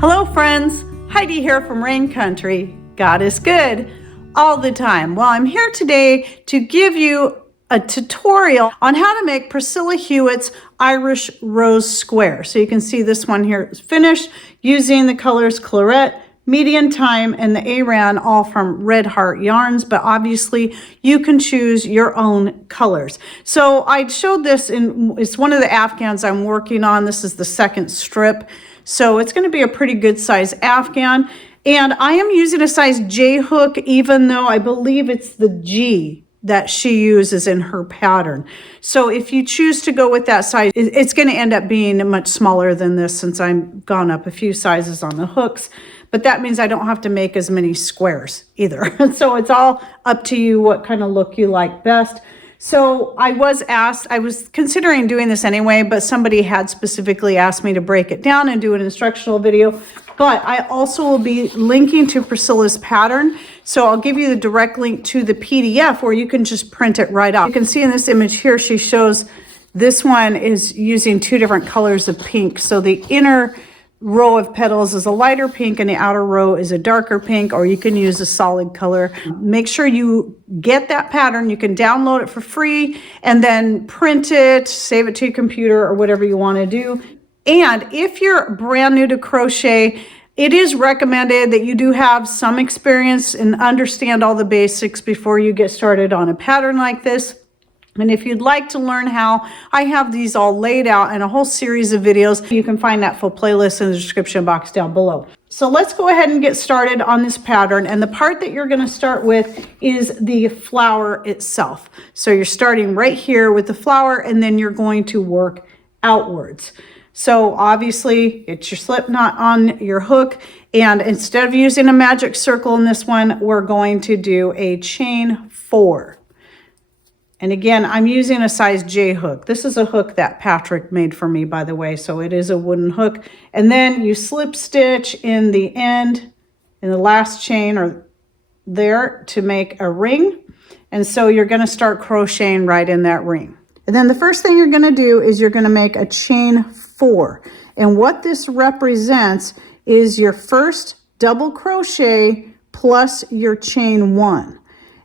Hello friends, Heidi here from Rain Country. God is good all the time. Well, I'm here today to give you a tutorial on how to make Priscilla Hewett's Irish Rose Square. So you can see this one here is finished using the colors Claret, Medium Time, and the Aran, all from Red Heart Yarns, but obviously you can choose your own colors. So I showed this it's one of the Afghans I'm working on. This is the second strip. So it's going to be a pretty good size Afghan. And I am using a size J hook, even though I believe it's the G that she uses in her pattern. So if you choose to go with that size, it's going to end up being much smaller than this since I've gone up a few sizes on the hooks. But that means I don't have to make as many squares either. So it's all up to you what kind of look you like best. So I was asked, I was considering doing this anyway, but somebody had specifically asked me to break it down and do an instructional video. But I also will be linking to Priscilla's pattern. So I'll give you the direct link to the PDF where you can just print it right out. You can see in this image here, she shows this one is using two different colors of pink. So the inner row of petals is a lighter pink and the outer row is a darker pink, or you can use a solid color. Make sure you get that pattern. You can download it for free and then print it, save it to your computer or whatever you want to do. And if you're brand new to crochet, it is recommended that you do have some experience and understand all the basics before you get started on a pattern like this. And if you'd like to learn how, I have these all laid out in a whole series of videos. You can find that full playlist in the description box down below. So let's go ahead and get started on this pattern. And the part that you're going to start with is the flower itself. So you're starting right here with the flower, and then you're going to work outwards. So obviously it's your slip knot on your hook. And instead of using a magic circle in this one, we're going to do a chain 4. And again, I'm using a size J hook. This is a hook that Patrick made for me, by the way, so it is a wooden hook. And then you slip stitch in the end, in the last chain or there, to make a ring. And so you're going to start crocheting right in that ring. And then the first thing you're going to do is you're going to make a chain 4. And what this represents is your first double crochet plus your chain 1.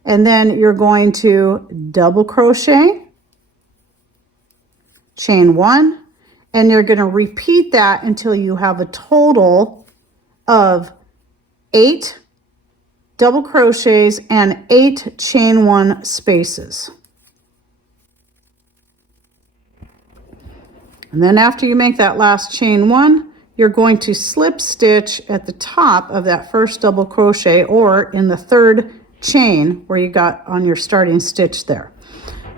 And then you're going to double crochet, chain 1, and you're going to repeat that until you have a total of 8 double crochets and 8 chain 1 spaces. And then after you make that last chain 1, you're going to slip stitch at the top of that first double crochet, or in the third chain where you got on your starting stitch there.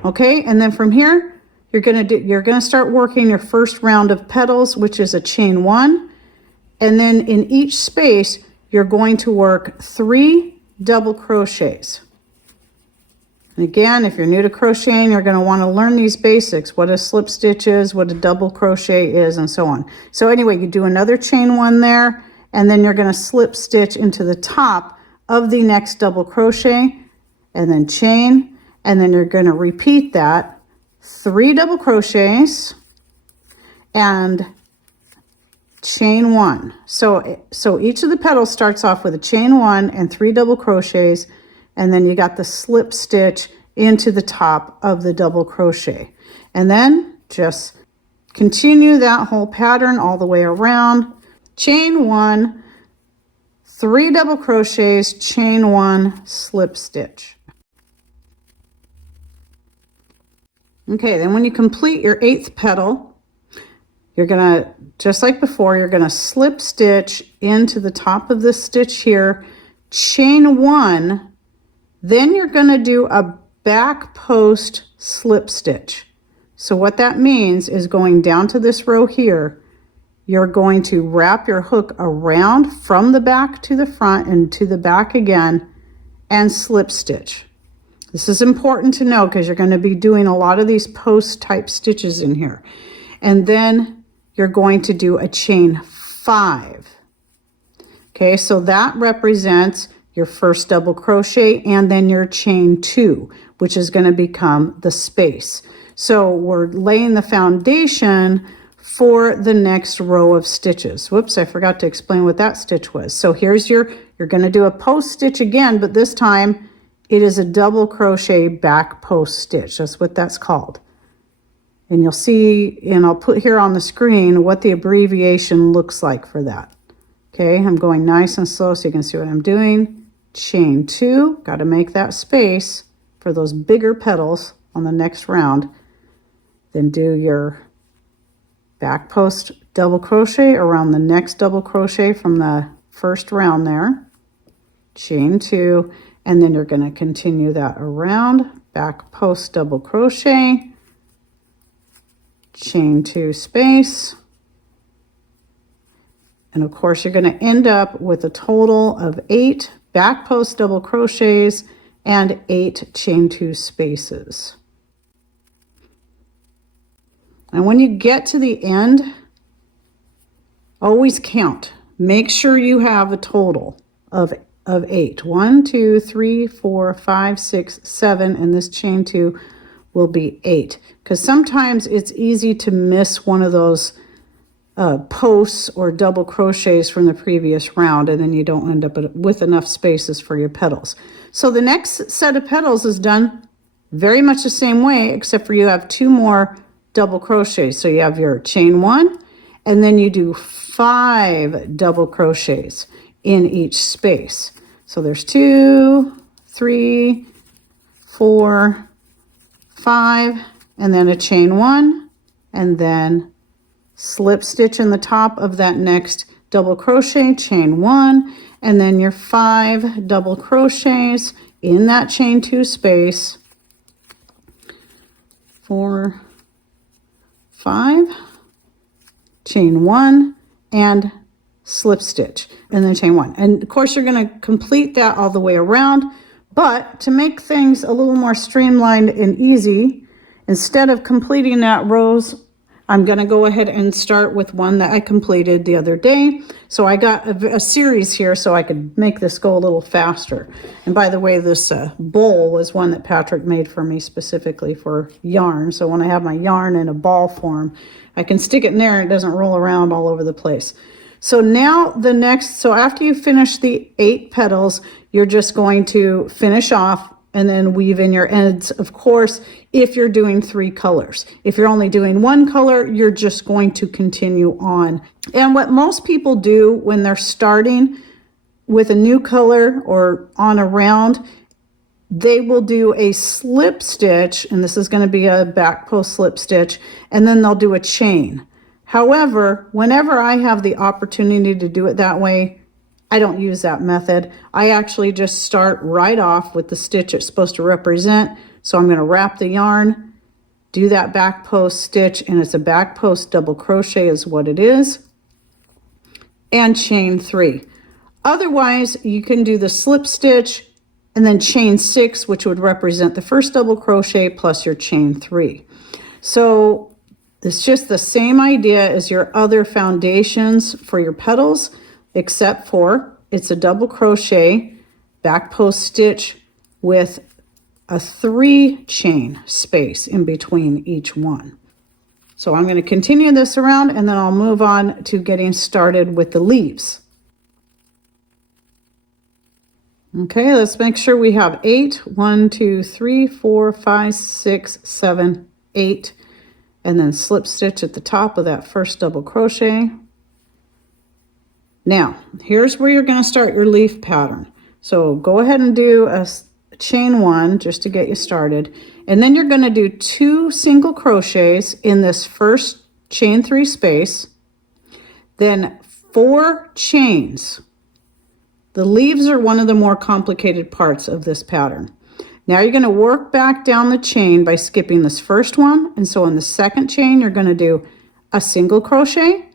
Okay, and then from here you're going to start working your first round of petals, which is a chain 1, and then in each space you're going to work 3 double crochets. And again, if you're new to crocheting, you're going to want to learn these basics, what a slip stitch is, what a double crochet is, and so on. So anyway, you do another chain 1 there, and then you're going to slip stitch into the top of the next double crochet, and then chain, and then you're going to repeat that 3 double crochets and chain 1. So each of the petals starts off with a chain 1 and 3 double crochets, and then you got the slip stitch into the top of the double crochet. And then just continue that whole pattern all the way around. Chain 1, 3 double crochets, chain 1, slip stitch. Okay, then when you complete your 8th petal, you're gonna, just like before, you're gonna slip stitch into the top of this stitch here, chain 1, then you're gonna do a back post slip stitch. So what that means is going down to this row here, you're going to wrap your hook around from the back to the front and to the back again and slip stitch. This is important to know because you're going to be doing a lot of these post type stitches in here. And then you're going to do a chain 5. Okay, so that represents your first double crochet and then your chain 2, which is going to become the space. So we're laying the foundation for the next row of stitches. Whoops, I forgot to explain what that stitch was. So here's you're going to do a post stitch again, but this time it is a double crochet back post stitch. That's what that's called. And you'll see, and I'll put here on the screen what the abbreviation looks like for that. Okay, I'm going nice and slow so you can see what I'm doing. Chain 2, got to make that space for those bigger petals on the next round. Then do your back post double crochet around the next double crochet from the first round there. Chain 2, and then you're going to continue that around. Back post double crochet. Chain 2 space. And of course you're going to end up with a total of 8 back post double crochets and 8 chain 2 spaces. And when you get to the end, always count. Make sure you have a total of 8. 1, 2, 3, 4, 5, 6, 7, and this chain 2 will be 8. Because sometimes it's easy to miss one of those posts or double crochets from the previous round, and then you don't end up with enough spaces for your petals. So the next set of petals is done very much the same way, except for you have 2 more double crochets. So you have your chain 1, and then you do 5 double crochets in each space. So there's 2, 3, 4, 5, and then a chain 1, and then slip stitch in the top of that next double crochet, chain 1, and then your 5 double crochets in that chain 2 space. 4, 5, chain 1, and slip stitch, and then chain 1. And of course you're going to complete that all the way around, but to make things a little more streamlined and easy, instead of completing that rows, I'm going to go ahead and start with one that I completed the other day. So I got a series here so I could make this go a little faster. And by the way, this bowl was one that Patrick made for me specifically for yarn. So when I have my yarn in a ball form, I can stick it in there and it doesn't roll around all over the place. So now so after you finish the 8 petals, you're just going to finish off and then weave in your ends, of course, if you're doing 3 colors. If you're only doing 1 color, you're just going to continue on. And what most people do when they're starting with a new color or on a round, they will do a slip stitch, and this is going to be a back post slip stitch, and then they'll do a chain. However, whenever I have the opportunity to do it that way, I don't use that method. I actually just start right off with the stitch it's supposed to represent. So I'm going to wrap the yarn, do that back post stitch, and it's a back post double crochet is what it is, and chain 3. Otherwise, you can do the slip stitch and then chain 6, which would represent the first double crochet plus your chain 3. So it's just the same idea as your other foundations for your petals, except for it's a double crochet back post stitch with a 3 chain space in between each one. So I'm going to continue this around and then I'll move on to getting started with the leaves. Okay, let's make sure we have 8. 1, 2, 3, 4, 5, 6, 7, 8, and then slip stitch at the top of that first double crochet. Now, here's where you're going to start your leaf pattern. So go ahead and do a chain 1 just to get you started. And then you're going to do 2 single crochets in this first chain 3 space, then 4 chains. The leaves are one of the more complicated parts of this pattern. Now you're going to work back down the chain by skipping this first one. And so in the second chain, you're going to do a single crochet,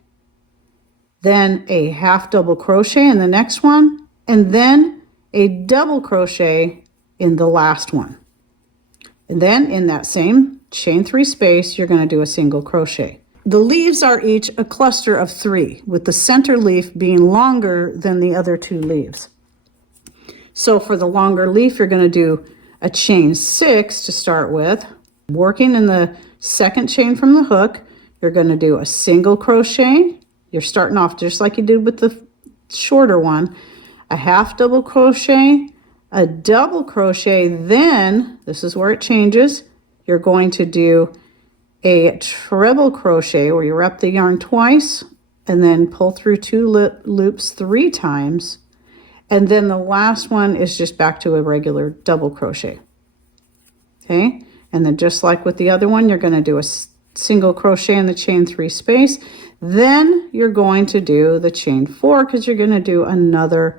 then a half double crochet in the next one, and then a double crochet in the last one. And then in that same chain 3 space, you're going to do a single crochet. The leaves are each a cluster of 3, with the center leaf being longer than the other 2 leaves. So for the longer leaf, you're going to do a chain 6 to start with, working in the second chain from the hook. you're going to do a single crochet. You're starting off just like you did with the shorter one, a half double crochet, a double crochet, then this is where it changes. You're going to do a treble crochet where you wrap the yarn twice and then pull through 2 loops 3 times. And then the last one is just back to a regular double crochet. Okay, and then just like with the other one, you're going to do a single crochet in the chain 3 space. Then you're going to do the chain 4 because you're going to do another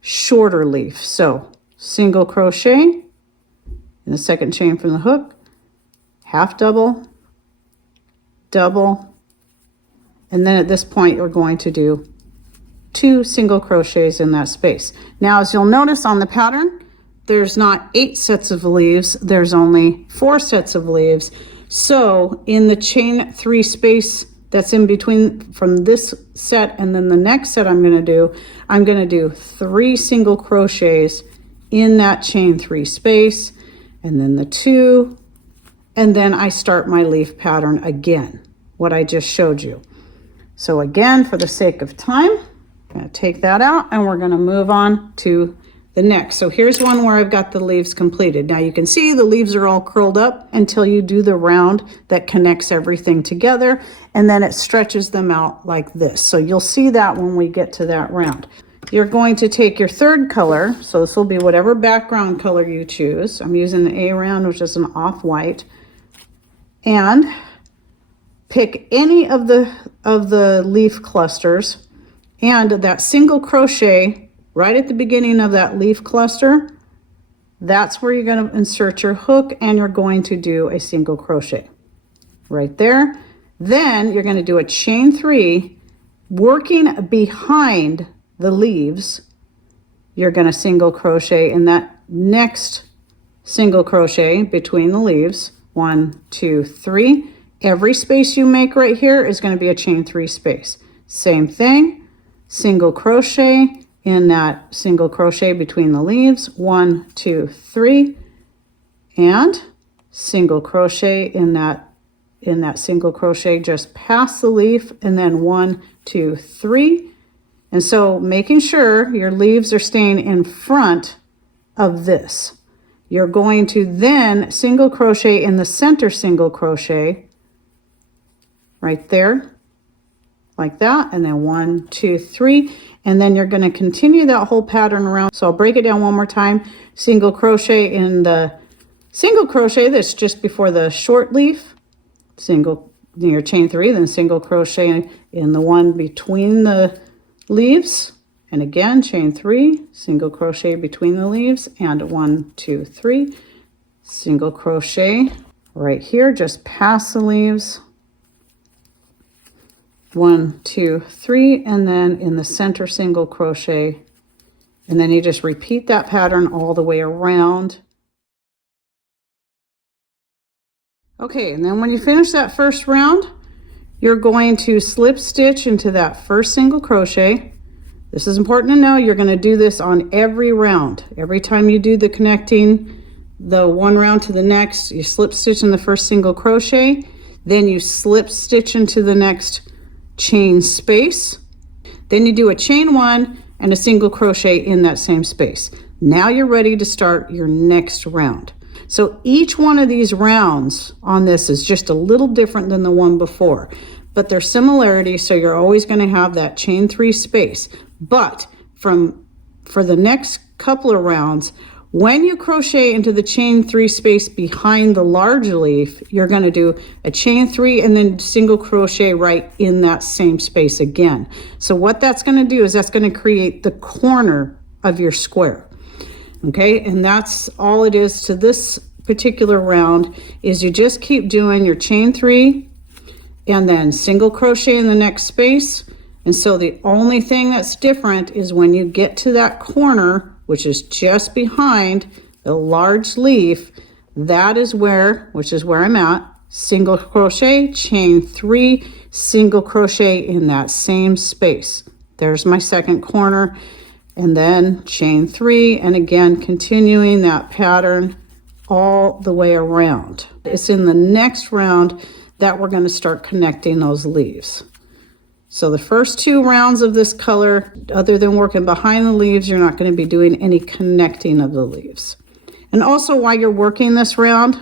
shorter leaf. So single crochet in the second chain from the hook, half double, double, and then at this point you're going to do 2 single crochets in that space. Now, as you'll notice on the pattern, there's not 8 sets of leaves, there's only 4 sets of leaves. So in the chain 3 space that's in between from this set and then the next set I'm going to do 3 single crochets in that chain 3 space, and then the 2, and then I start my leaf pattern again, what I just showed you. So again, for the sake of time, I'm going to take that out and we're going to move on to the next. So here's one where I've got the leaves completed. Now you can see the leaves are all curled up until you do the round that connects everything together, and then it stretches them out like this. So you'll see that when we get to that round. You're going to take your third color, so this will be whatever background color you choose. I'm using the A round, which is an off-white, and pick any of the leaf clusters, and that single crochet right at the beginning of that leaf cluster, that's where you're going to insert your hook, and you're going to do a single crochet right there. Then you're going to do a chain 3 working behind the leaves. You're going to single crochet in that next single crochet between the leaves. 1, 2, 3. Every space you make right here is going to be a chain 3 space. Same thing, single crochet in that single crochet between the leaves. 1, 2, 3, and single crochet in that single crochet just past the leaf, and then 1, 2, 3. And so making sure your leaves are staying in front of this. You're going to then single crochet in the center single crochet right there, like that, and then 1, 2, 3, and then you're going to continue that whole pattern around. So I'll break it down one more time. Single crochet in the single crochet that's just before the short leaf, single, your chain 3, then single crochet in the one between the leaves, and again chain 3, single crochet between the leaves, and 1, 2, 3, single crochet right here just past the leaves, 1, 2, 3, and then in the center single crochet, and then you just repeat that pattern all the way around. Okay, and then when you finish that first round, you're going to slip stitch into that first single crochet. This is important to know. You're going to do this on every round. Every time you do the connecting the one round to the next, you slip stitch in the first single crochet, then you slip stitch into the next chain space, then you do a chain 1 and a single crochet in that same space. Now you're ready to start your next round. So each one of these rounds on this is just a little different than the one before, but there's similarities, so you're always going to have that chain 3 space. But for the next couple of rounds, when you crochet into the chain 3 space behind the large leaf, you're going to do a chain 3 and then single crochet right in that same space again. So what that's going to do is that's going to create the corner of your square. Okay, and that's all it is to this particular round, is you just keep doing your chain 3 and then single crochet in the next space. And so the only thing that's different is when you get to that corner, which is just behind the large leaf, that is where, which is where I'm at, single crochet, chain 3, single crochet in that same space. There's my second corner, and then chain 3, and again continuing that pattern all the way around. It's in the next round that we're going to start connecting those leaves. So the first 2 rounds of this color, other than working behind the leaves, you're not going to be doing any connecting of the leaves. And also while you're working this round,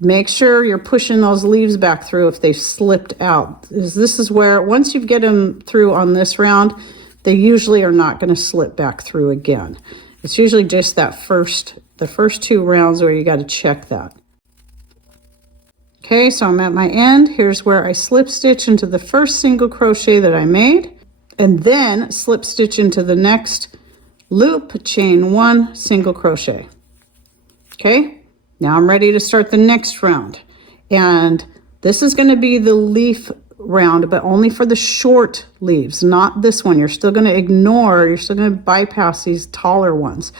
make sure you're pushing those leaves back through if they've slipped out. This is where, once you get them through on this round, they usually are not going to slip back through again. It's usually just the first 2 rounds where you got to check that. Okay, so I'm at my end. Here's where I slip stitch into the first single crochet that I made, and then slip stitch into the next loop, chain 1, single crochet. Okay, now I'm ready to start the next round. And this is going to be the leaf round, but only for the short leaves, not this one. You're still going to bypass these taller ones.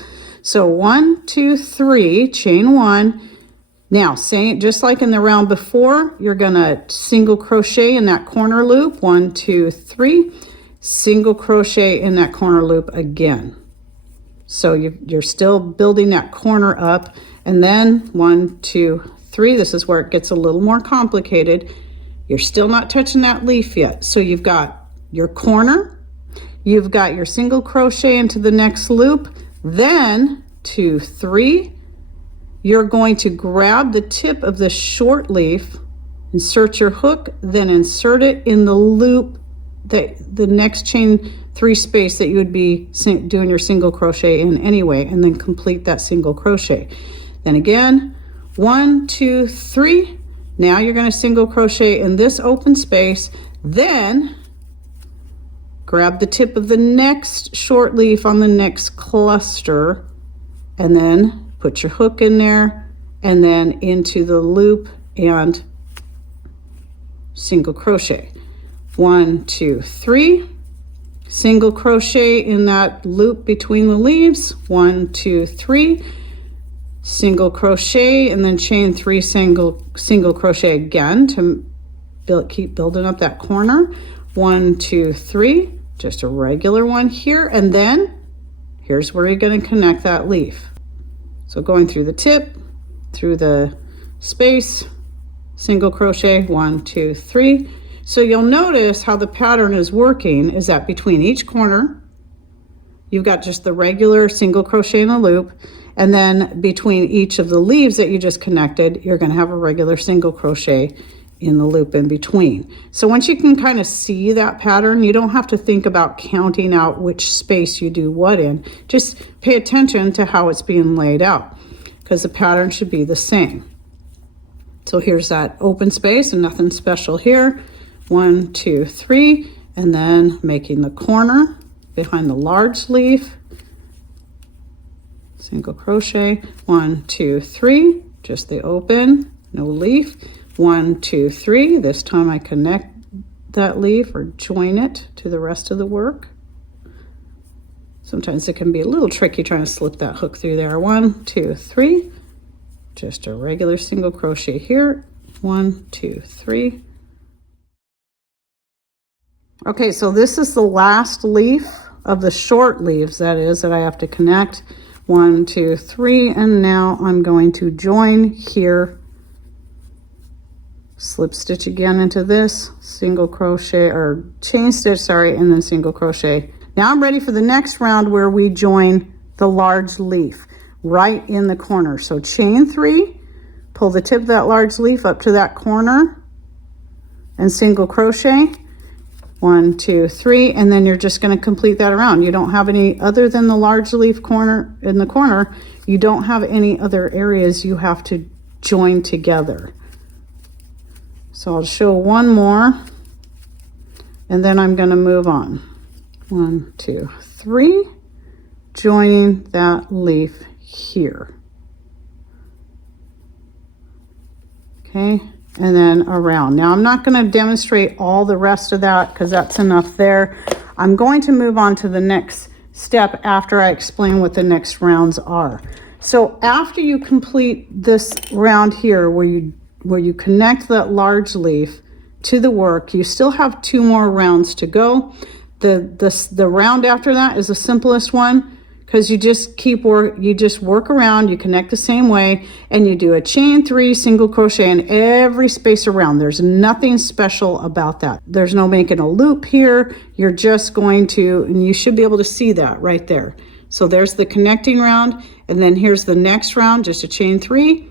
So 1, 2, 3, chain 1. Now, just like in the round before, you're going to single crochet in that corner loop, 1, 2, 3, single crochet in that corner loop again. So you're still building that corner up, and then 1, 2, 3, this is where it gets a little more complicated. You're still not touching that leaf yet. So you've got your corner, you've got your single crochet into the next loop, then 2, 3, you're going to grab the tip of the short leaf, insert your hook, then insert it in the loop, the next chain 3 space that you would be doing your single crochet in anyway, and then complete that single crochet. Then again, 1, 2, 3. Now you're going to single crochet in this open space, then grab the tip of the next short leaf on the next cluster, and then put your hook in there, and then into the loop and single crochet. 1, 2, 3, single crochet in that loop between the leaves. 1, 2, 3, single crochet, and then chain 3 single crochet again to keep building up that corner. 1, 2, 3, just a regular one here, and then here's where you're going to connect that leaf. So going through the tip, through the space, single crochet, 1, 2, 3. So you'll notice how the pattern is working is that between each corner, you've got just the regular single crochet in a loop, and then between each of the leaves that you just connected, you're going to have a regular single crochet in the loop in between. So once you can kind of see that pattern, you don't have to think about counting out which space you do what in. Just pay attention to how it's being laid out, because the pattern should be the same. So here's that open space and nothing special here. 1, 2, 3, and then making the corner behind the large leaf, single crochet, 1, 2, 3, just the open, no leaf. 1, 2, 3. This time I connect that leaf or join it to the rest of the work. Sometimes it can be a little tricky trying to slip that hook through there. 1, 2, 3. Just a regular single crochet here. 1, 2, 3. Okay, so this is the last leaf of the short leaves, that I have to connect. 1, 2, 3, and now I'm going to join here. Slip stitch again into this, single crochet or chain stitch, sorry, and then single crochet. Now I'm ready for the next round where we join the large leaf right in the corner. So chain 3, pull the tip of that large leaf up to that corner and single crochet. 1, 2, 3, and then you're just going to complete that around. You don't have any other than the large leaf corner in the corner. You don't have any other areas you have to join together. So I'll show one more, and then I'm going to move on. 1, 2, 3, joining that leaf here. Okay, and then around. Now I'm not going to demonstrate all the rest of that because that's enough there. I'm going to move on to the next step after I explain what the next rounds are. So after you complete this round here where you connect that large leaf to the work, you still have 2 more rounds to go. The round after that is the simplest one because you just work around, you connect the same way, and you do a chain 3 single crochet in every space around. There's nothing special about that. There's no making a loop here. You're just going to, and you should be able to see that right there. So there's the connecting round, and then here's the next round, just a chain 3.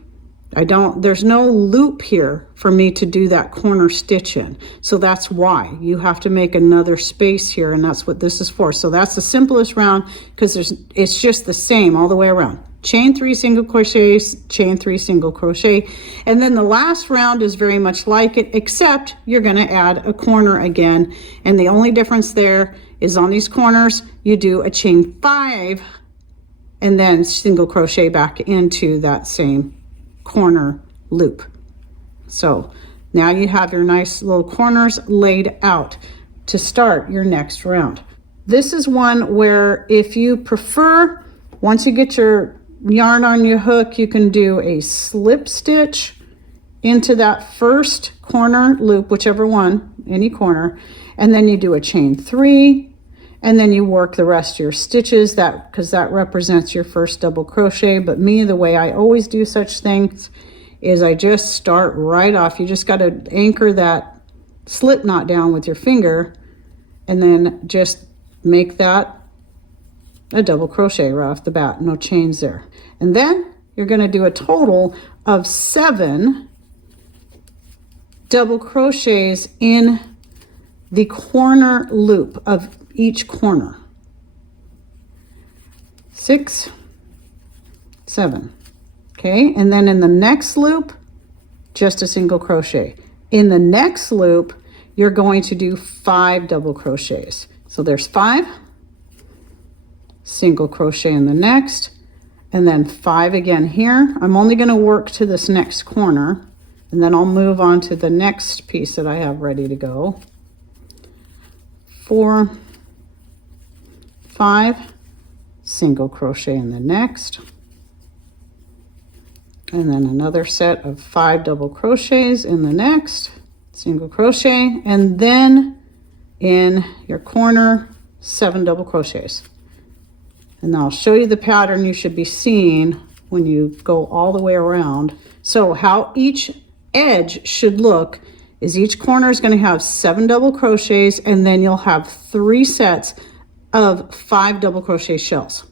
There's no loop here for me to do that corner stitch in. So that's why you have to make another space here, and that's what this is for. So that's the simplest round, because it's just the same all the way around. Chain 3 single crochets, chain 3 single crochet. And then the last round is very much like it, except you're gonna add a corner again. And the only difference there is on these corners, you do a chain 5 and then single crochet back into that same corner loop. So now you have your nice little corners laid out to start your next round. This is one where if you prefer, once you get your yarn on your hook, you can do a slip stitch into that first corner loop, whichever one, any corner, and then you do a chain 3, and then you work the rest of your stitches, because that represents your first double crochet. But me, the way I always do such things is I just start right off. You just got to anchor that slip knot down with your finger, and then just make that a double crochet right off the bat. No chains there. And then you're going to do a total of 7 double crochets in the corner loop of each corner. 6, 7. Okay, and then in the next loop, just a single crochet. In the next loop, you're going to do 5 double crochets. So there's 5, single crochet in the next, and then 5 again here. I'm only going to work to this next corner, and then I'll move on to the next piece that I have ready to go. 4, 5, single crochet in the next, and then another set of 5 double crochets in the next, single crochet, and then in your corner 7 double crochets. And I'll show you the pattern you should be seeing when you go all the way around. So how each edge should look is each corner is going to have 7 double crochets, and then you'll have 3 sets of 5 double crochet shells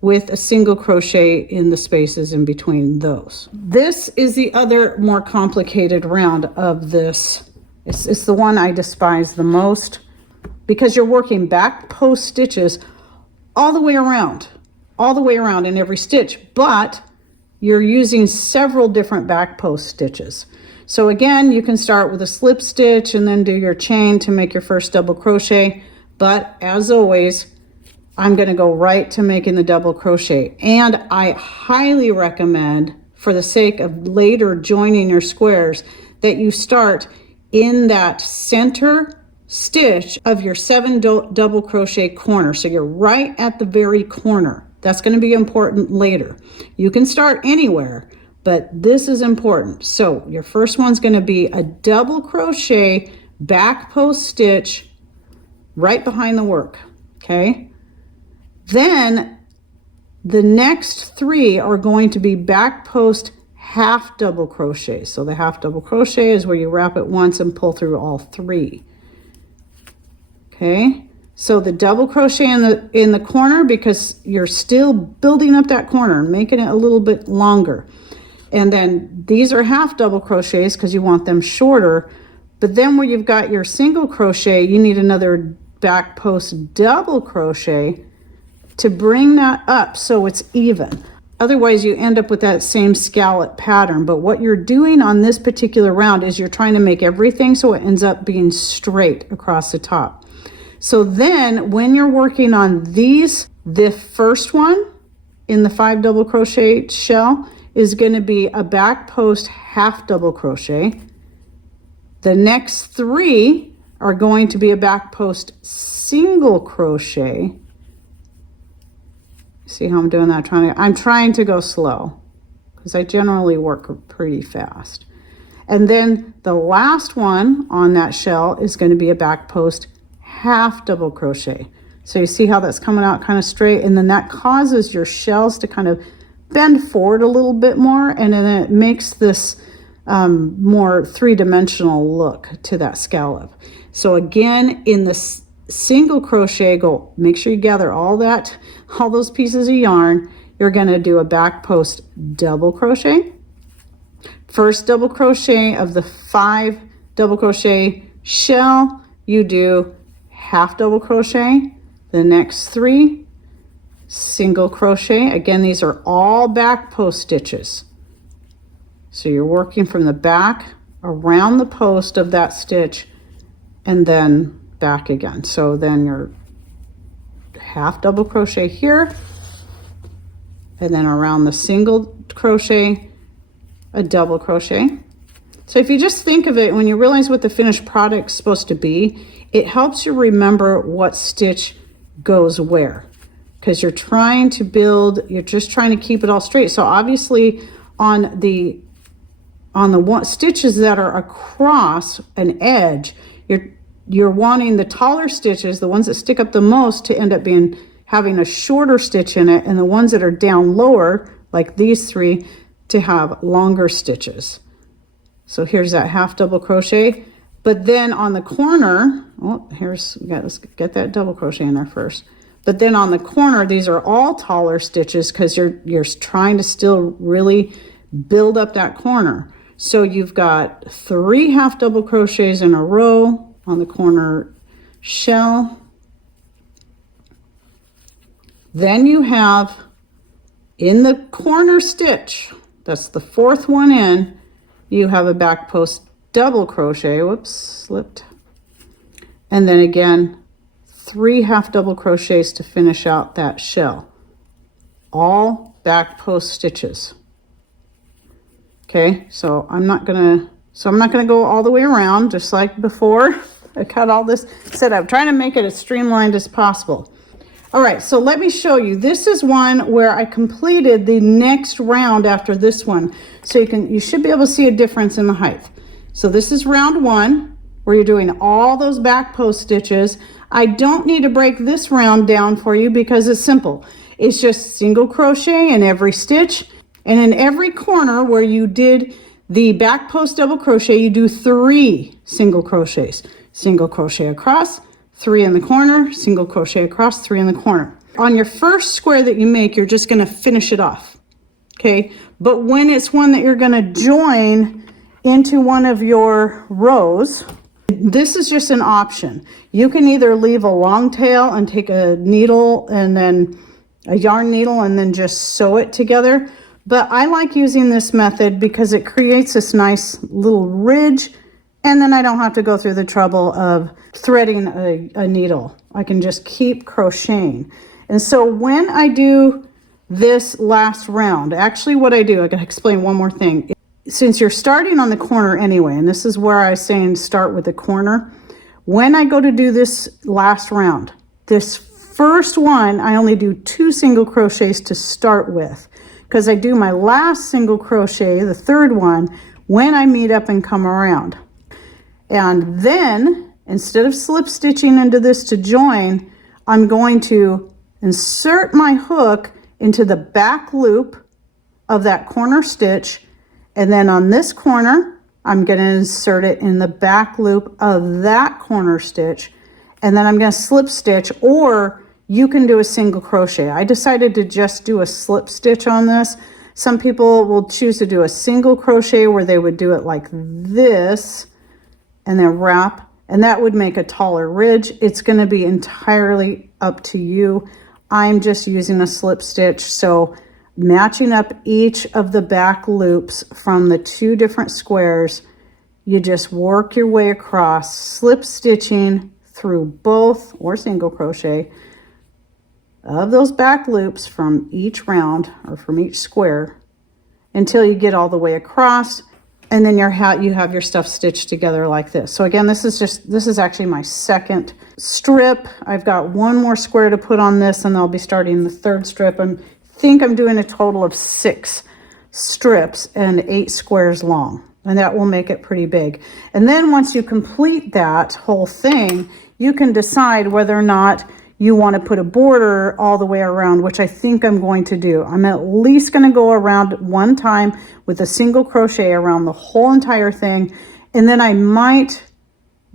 with a single crochet in the spaces in between those. This is the other more complicated round of this. It's the one I despise the most, because you're working back post stitches all the way around in every stitch, but you're using several different back post stitches. So again, you can start with a slip stitch and then do your chain to make your first double crochet. But as always, I'm going to go right to making the double crochet. And I highly recommend, for the sake of later joining your squares, that you start in that center stitch of your 7 double crochet corner. So you're right at the very corner. That's going to be important later. You can start anywhere, but this is important. So your first one's going to be a double crochet back post stitch right behind the work. Okay. Then the next 3 are going to be back post half double crochet. So the half double crochet is where you wrap it once and pull through all 3. Okay. So the double crochet in the corner, because you're still building up that corner and making it a little bit longer. And then these are half double crochets because you want them shorter. But then where you've got your single crochet, you need another back post double crochet to bring that up so it's even. Otherwise you end up with that same scallop pattern. But what you're doing on this particular round is you're trying to make everything so it ends up being straight across the top. So then when you're working on these, the first one in the 5 double crochet shell is going to be a back post half double crochet. The next 3 are going to be a back post single crochet. See how I'm doing that? I'm trying to go slow because I generally work pretty fast. And then the last one on that shell is going to be a back post half double crochet. So you see how that's coming out kind of straight, and then that causes your shells to kind of bend forward a little bit more, and then it makes this more three-dimensional look to that scallop. So again, in the single crochet, go make sure you gather all those pieces of yarn. You're going to do a back post double crochet. First double crochet of the 5 double crochet shell, you do half double crochet. The next 3 single crochet. Again, these are all back post stitches. So you're working from the back around the post of that stitch and then back again. So then you're half double crochet here, and then around the single crochet, a double crochet. So if you just think of it, when you realize what the finished product is supposed to be, it helps you remember what stitch goes where, because you're trying to build, you're just trying to keep it all straight. So obviously on the stitches that are across an edge, you're wanting the taller stitches, the ones that stick up the most, to end up having a shorter stitch in it, and the ones that are down lower, like these 3, to have longer stitches. So here's that half double crochet. But then on the corner, let's get that double crochet in there first. But then on the corner, these are all taller stitches because you're trying to still really build up that corner. So you've got 3 half double crochets in a row on the corner shell. Then you have in the corner stitch, that's the 4th one in, you have a back post double crochet, whoops, slipped. And then again, 3 half double crochets to finish out that shell. All back post stitches. Okay, so I'm not gonna go all the way around just like before. I cut all this, I'm trying to make it as streamlined as possible. All right, so let me show you. This is one where I completed the next round after this one. So you should be able to see a difference in the height. So this is round 1 where you're doing all those back post stitches. I don't need to break this round down for you because it's simple. It's just single crochet in every stitch, and in every corner where you did the back post double crochet, you do 3 single crochets. Single crochet across, 3 in the corner, single crochet across, 3 in the corner. On your first square that you make, you're just going to finish it off. Okay, but when it's one that you're going to join into one of your rows, this is just an option. You can either leave a long tail and take a needle and then a yarn needle and then just sew it together. But I like using this method because it creates this nice little ridge, and then I don't have to go through the trouble of threading a needle. I can just keep crocheting. And so when I do this last round, actually what I do, I gotta explain one more thing. Since you're starting on the corner anyway, and this is where I was saying start with the corner, when I go to do this last round, this first one, I only do 2 single crochets to start with, because I do my last single crochet, the 3rd one, when I meet up and come around. And then, instead of slip stitching into this to join, I'm going to insert my hook into the back loop of that corner stitch, and then on this corner, I'm going to insert it in the back loop of that corner stitch, and then I'm going to slip stitch, or you can do a single crochet. I decided to just do a slip stitch on this. Some people will choose to do a single crochet where they would do it like this and then wrap, and that would make a taller ridge. It's going to be entirely up to you. I'm just using a slip stitch, so matching up each of the back loops from the 2 different squares, you just work your way across, slip stitching through both, or single crochet, of those back loops from each round or from each square until you get all the way across, and then you have your stuff stitched together like this. So again, this is actually my 2nd strip. I've got 1 more square to put on this, and I'll be starting the 3rd strip. I think I'm doing a total of 6 strips and 8 squares long, and that will make it pretty big. And then once you complete that whole thing, you can decide whether or not you want to put a border all the way around, which I think I'm going to do. I'm at least going to go around one time with a single crochet around the whole entire thing, and then I might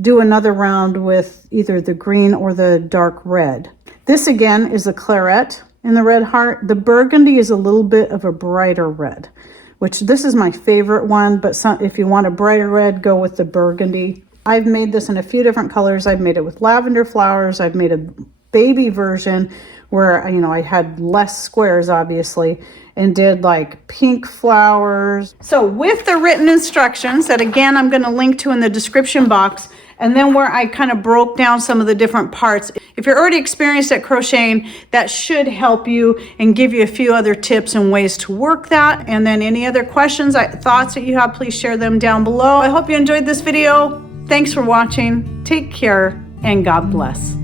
do another round with either the green or the dark red. This again is a claret in the red heart. The burgundy is a little bit of a brighter red, which this is my favorite one, but if you want a brighter red, go with the burgundy. I've made this in a few different colors. I've made it with lavender flowers. I've made a baby version where, you know, I had less squares obviously, and did like pink flowers. So with the written instructions that again I'm going to link to in the description box, and then where I kind of broke down some of the different parts. If you're already experienced at crocheting, that should help you and give you a few other tips and ways to work that. And then any other questions, thoughts that you have, please share them down below. I hope you enjoyed this video. Thanks for watching. Take care and God bless.